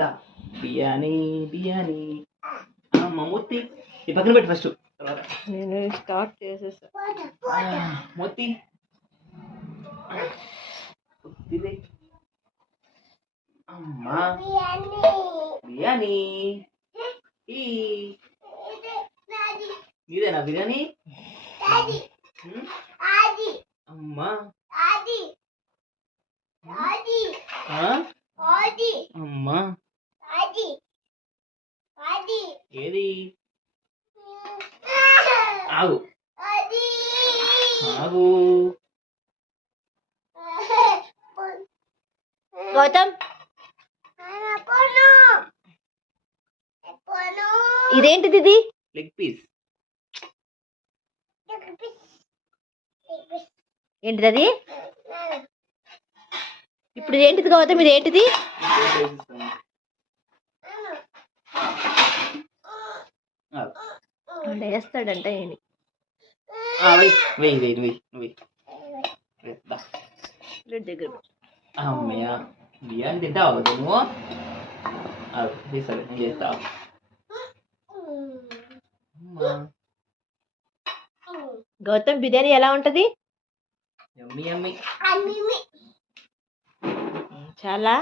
దా బిర్యానీ బిర్యానీ మూర్తి ఈ పక్కన పెట్టి ఫస్ట్ నేను స్టార్ట్ చేసేసా. మూర్తి అమ్మా బిర్యానీ ఇదేనా బిర్యానీ అమ్మా అమ్మా ఏది ఆగు ఆగు గౌతమ్ ఇదేంటిది? ఇది లెగ్ పీస్. ఏంటిది అది? ఇప్పుడు ఏంటిది గౌతమ్? ఇది ఏంటిది? వేస్తాడంట ఏంటి? దగ్గర అమ్మయ్య బిర్యానీ తింటావు నువ్వు? సరే నేను చేస్తా. గౌతమ్ బిర్యానీ ఎలా ఉంటది? యమ్మీ యమ్మీ. చాలా